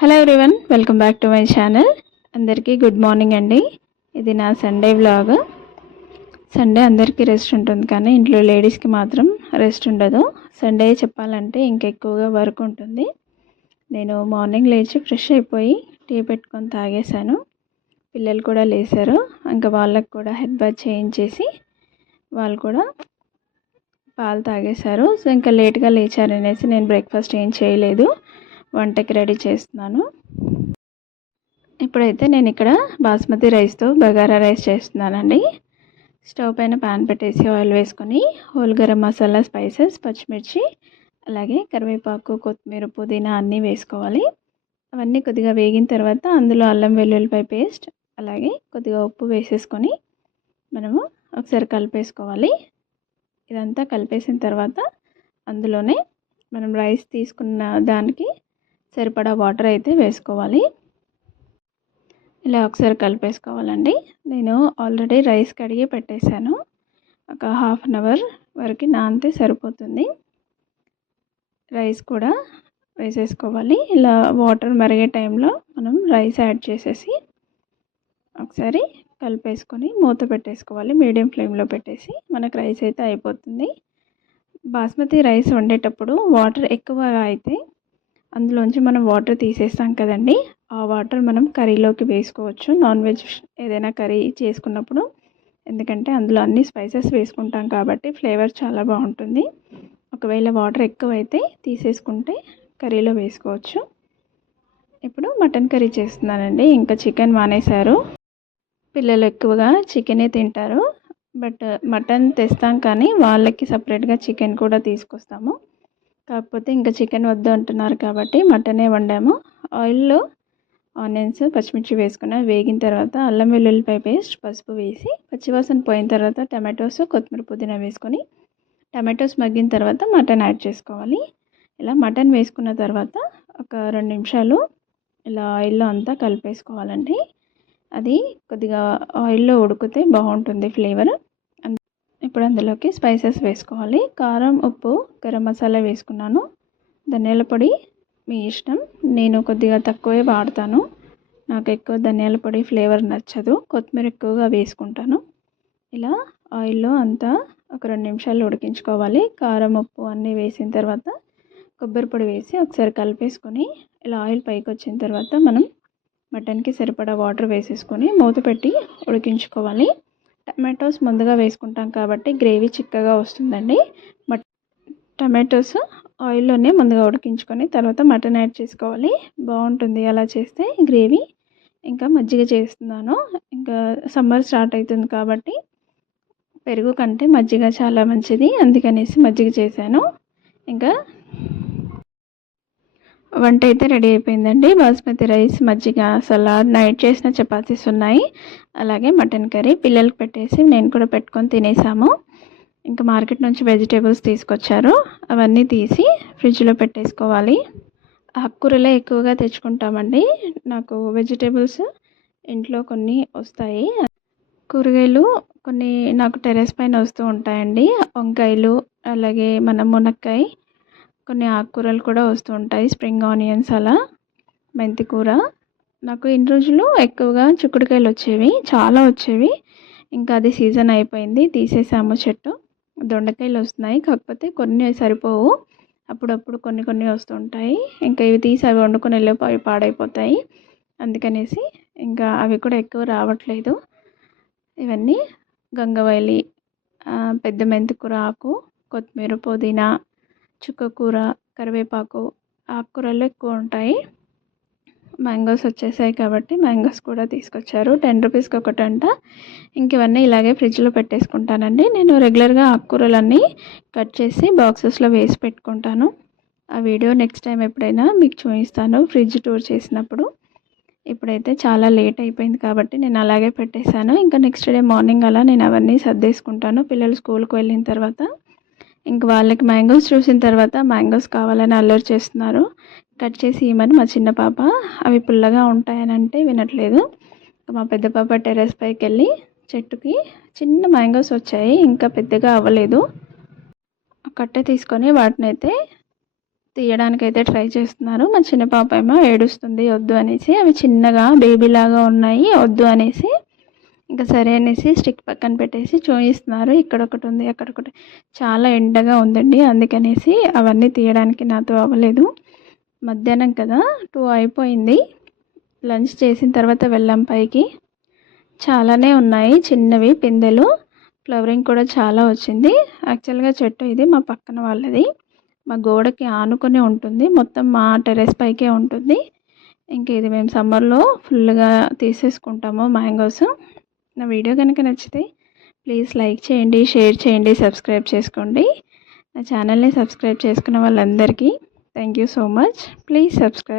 Hello everyone, welcome back to my channel. అందరికీ good morning అండి. ఇది నా సండే వ్లాగ్. సండే అందరికీ రెస్ట్ ఉంటుంది, కానీ ఇంట్లో లేడీస్కి మాత్రం రెస్ట్ ఉండదు. సండే చెప్పాలంటే ఇంకెక్కువగా వర్క్ ఉంటుంది. నేను మార్నింగ్ లేచి ఫ్రెష్ అయిపోయి టీ పెట్టుకొని తాగేశాను. పిల్లలు కూడా లేచారు. ఇంకా వాళ్ళకు కూడా హెడ్ బాత్ చేయించేసి వాళ్ళు కూడా పాలు తాగేశారు. సో ఇంకా లేట్గా లేచారనేసి నేను బ్రేక్ఫాస్ట్ ఏం చేయలేదు, వంటకి రెడీ చేస్తున్నాను. ఇప్పుడైతే నేను ఇక్కడ బాస్మతి రైస్తో బగారా రైస్ చేస్తున్నానండి. స్టవ్ పైన పాన్ పెట్టేసి ఆయిల్ వేసుకొని హోల్ గరం మసాలా, స్పైసెస్, పచ్చిమిర్చి, అలాగే కరివేపాకు, కొత్తిమీర, పుదీనా అన్నీ వేసుకోవాలి. అవన్నీ కొద్దిగా వేగిన తర్వాత అందులో అల్లం వెల్లుల్లిపాయ పేస్ట్, అలాగే కొద్దిగా ఉప్పు వేసేసుకొని మనము ఒకసారి కలిపేసుకోవాలి. ఇదంతా కలిపేసిన తర్వాత అందులోనే మనం రైస్ తీసుకున్న దానికి సరిపడా వాటర్ అయితే వేసుకోవాలి. ఇలా ఒకసారి కలిపేసుకోవాలండి. నేను ఆల్రెడీ రైస్ కడిగి పెట్టేశాను. ఒక హాఫ్ అన్ అవర్ వరకు నానితే సరిపోతుంది. రైస్ కూడా వేసేసుకోవాలి. ఇలా వాటర్ మరిగే టైంలో మనం రైస్ యాడ్ చేసేసి ఒకసారి కలిపేసుకొని మూత పెట్టేసుకోవాలి. మీడియం ఫ్లేమ్లో పెట్టేసి మనకు రైస్ అయితే అయిపోతుంది. బాస్మతి రైస్ వండేటప్పుడు వాటర్ ఎక్కువ అయితే అందులోంచి మనం వాటర్ తీసేస్తాం కదండి, ఆ వాటర్ మనం కర్రీలోకి వేసుకోవచ్చు. నాన్ వెజ్ ఏదైనా కర్రీ చేసుకున్నప్పుడు, ఎందుకంటే అందులో అన్ని స్పైసెస్ వేసుకుంటాం కాబట్టి ఫ్లేవర్ చాలా బాగుంటుంది. ఒకవేళ వాటర్ ఎక్కువైతే తీసేసుకుంటే కర్రీలో వేసుకోవచ్చు. ఇప్పుడు మటన్ కర్రీ చేస్తున్నానండి. ఇంకా చికెన్ మానేశారు. పిల్లలు ఎక్కువగా చికెనే తింటారు, బట్ మటన్ తెస్తాం, కానీ వాళ్ళకి సపరేట్గా చికెన్ కూడా తీసుకొస్తాము. కాకపోతే ఇంకా చికెన్ వద్దు అంటున్నారు కాబట్టి మటనే వండాము. ఆయిల్లో ఆనియన్స్, పచ్చిమిర్చి వేసుకుని వేగిన తర్వాత అల్లం వెల్లుల్లిపాయ పేస్ట్, పసుపు వేసి పచ్చివాసన పోయిన తర్వాత టమాటోస్, కొత్తిమీర, పుదీనా వేసుకొని టమాటోస్ మగ్గిన తర్వాత మటన్ యాడ్ చేసుకోవాలి. ఇలా మటన్ వేసుకున్న తర్వాత ఒక 2 నిమిషాలు ఇలా ఆయిల్లో అంతా కలిపేసుకోవాలండి. అది కొద్దిగా ఆయిల్లో ఉడికితే బాగుంటుంది ఫ్లేవర్. ఇప్పుడు అందులోకి స్పైసెస్ వేసుకోవాలి. కారం, ఉప్పు, గరం మసాలా వేసుకున్నాను. ధనియాల పొడి మీ ఇష్టం. నేను కొద్దిగా తక్కువే వాడతాను, నాకు ఎక్కువ ధనియాల పొడి ఫ్లేవర్ నచ్చదు. కొత్తిమీర ఎక్కువగా వేసుకుంటాను. ఇలా ఆయిల్లో అంతా ఒక 2 నిమిషాలు ఉడికించుకోవాలి. కారం, ఉప్పు అన్నీ వేసిన తర్వాత కొబ్బరి పొడి వేసి ఒకసారి కలిపేసుకొని ఇలా ఆయిల్ పైకి వచ్చిన తర్వాత మనం మటన్కి సరిపడా వాటర్ వేసేసుకొని మూత పెట్టి ఉడికించుకోవాలి. టమాటోస్ ముందుగా వేసుకుంటాం కాబట్టి గ్రేవీ చిక్కగా వస్తుందండి. టమాటోస్ ఆయిల్లోనే ముందుగా ఉడికించుకొని తర్వాత మటన్ యాడ్ చేసుకోవాలి. బాగుంటుంది అలా చేస్తే గ్రేవీ. ఇంకా మజ్జిగ చేస్తున్నాను. ఇంకా సమ్మర్ స్టార్ట్ అవుతుంది కాబట్టి పెరుగు కంటే మజ్జిగ చాలా మంచిది, అందుకనేసి మజ్జిగ చేశాను. ఇంకా వంట అయితే రెడీ అయిపోయిందండి. బాస్మతి రైస్, మజ్జిగ, సలాడ్, నైట్ చేసిన చపాతీస్ ఉన్నాయి, అలాగే మటన్ కర్రీ పిల్లలకి పెట్టేసి నేను కూడా పెట్టుకొని తినేసాము. ఇంకా మార్కెట్ నుంచి వెజిటేబుల్స్ తీసుకొచ్చారు, అవన్నీ తీసి ఫ్రిడ్జ్లో పెట్టేసుకోవాలి. ఆకుకూరలే ఎక్కువగా తెచ్చుకుంటామండి. నాకు వెజిటేబుల్స్ ఇంట్లో కొన్ని వస్తాయి. కూరగాయలు కొన్ని నాకు టెర్రస్ పైన వస్తూ ఉంటాయండి. వంకాయలు, అలాగే మన మునక్కాయ, కొన్ని ఆకుకూరలు కూడా వస్తూ ఉంటాయి. స్ప్రింగ్ ఆనియన్స్, అలా మెంతి కూర. నాకు ఇన్ని రోజులు ఎక్కువగా చిక్కుడుకాయలు వచ్చేవి, చాలా వచ్చేవి. ఇంకా అది సీజన్ అయిపోయింది, తీసేసాము చెట్టు. దొండకాయలు వస్తున్నాయి, కాకపోతే కొన్ని సరిపోవు. అప్పుడప్పుడు కొన్ని కొన్ని వస్తుంటాయి. ఇంకా ఇవి తీసి అవి వండుకొని వెళ్ళిపోయి అవి పాడైపోతాయి, అందుకనేసి ఇంకా అవి కూడా ఎక్కువ రావట్లేదు. ఇవన్నీ గంగవైలి, పెద్ద మెంతికూర ఆకు, కొత్తిమీర, పుదీనా, చుక్కకూర, కరివేపాకు, ఆకుకూరలు ఎక్కువ ఉంటాయి. మ్యాంగోస్ వచ్చేసాయి కాబట్టి మ్యాంగోస్ కూడా తీసుకొచ్చారు. 10 రూపీస్కి ఒకటంట. ఇంక ఇవన్నీ ఇలాగే ఫ్రిడ్జ్లో పెట్టేసుకుంటానండి. నేను రెగ్యులర్గా ఆకుకూరలన్నీ కట్ చేసి బాక్సెస్లో వేసి పెట్టుకుంటాను. ఆ వీడియో నెక్స్ట్ టైం ఎప్పుడైనా మీకు చూపిస్తాను, ఫ్రిడ్జ్ టూర్ చేసినప్పుడు. ఇప్పుడైతే చాలా లేట్ అయిపోయింది కాబట్టి నేను అలాగే పెట్టేశాను. ఇంకా నెక్స్ట్ డే మార్నింగ్ అలా నేను అవన్నీ సర్దేసుకుంటాను. పిల్లలు స్కూల్కి వెళ్ళిన తర్వాత ఇంక వాళ్ళకి మ్యాంగోస్ చూసిన తర్వాత మ్యాంగోస్ కావాలని అల్లరి చేస్తున్నారు. కట్ చేసి ఇవ్వమని మా చిన్న పాప, అవి పుల్లగా ఉంటాయని అంటే వినట్లేదు. మా పెద్ద పాప టెర్రస్ పైకి వెళ్ళి చెట్టుకి చిన్న మ్యాంగోస్ వచ్చాయి, ఇంకా పెద్దగా అవ్వలేదు. కట్టె తీసుకొని వాటిని అయితే తీయడానికైతే ట్రై చేస్తున్నారు. మా చిన్న పాప ఏమో ఏడుస్తుంది వద్దు అనేసి. అవి చిన్నగా బేబీలాగా ఉన్నాయి వద్దు అనేసి. ఇంకా సరే అనేసి స్టిక్ పక్కన పెట్టేసి చూపిస్తున్నారు. ఇక్కడొకటి ఉంది, అక్కడొకటి. చాలా ఎండగా ఉందండి, అందుకనేసి అవన్నీ తీయడానికి నాతో అవ్వలేదు. మధ్యాహ్నం కదా, 2 అయిపోయింది. లంచ్ చేసిన తర్వాత వెళ్ళాం పైకి. చాలానే ఉన్నాయి చిన్నవి పిందెలు. ఫ్లవరింగ్ కూడా చాలా వచ్చింది. యాక్చువల్గా చెట్టు ఇది మా పక్కన వాళ్ళది. మా గోడకి ఆనుకొని ఉంటుంది, మొత్తం మా టెర్రస్ పైకే ఉంటుంది. ఇంక ఇది మేము సమ్మర్లో ఫుల్గా తీసేసుకుంటాము మ్యాంగోస్. నా వీడియో కనుక నచ్చితే ప్లీజ్ లైక్ చేయండి, షేర్ చేయండి, సబ్స్క్రైబ్ చేసుకోండి. నా ఛానల్ని సబ్స్క్రైబ్ చేసుకున్న వాళ్ళందరికీ thank you so much. Please subscribe.